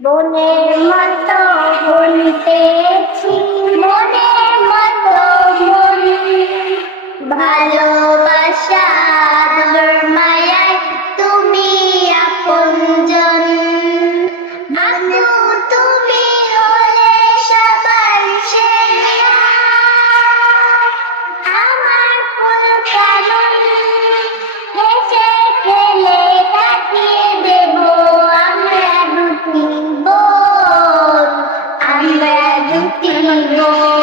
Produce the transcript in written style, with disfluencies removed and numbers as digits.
বোনের মতো বলতেছি, মনের মতো মন, ভালোবাসা আদর মায়ায় তুমি আপনজন। বন্ধু তুমি হলে সবার সেরা, আমার ফুল কানন হেসে খেলে কাটিয়ে দেব আমরা দুটি বোন, আমরা দুটি বোন।